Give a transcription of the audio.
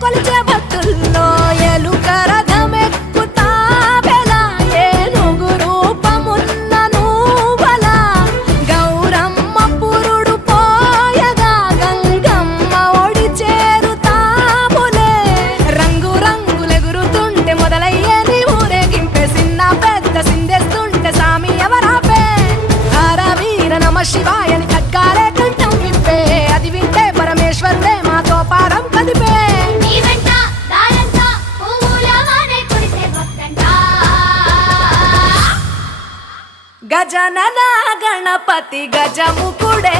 కొలిచే భక్తుల్లో ఎలుకర శివాయని ఖడ్గాలే కంఠం విప్పే అది వింటే పరమేశ్వరుడే మాతో పాదం కదిపే గజనన గణపతి గజముకుడే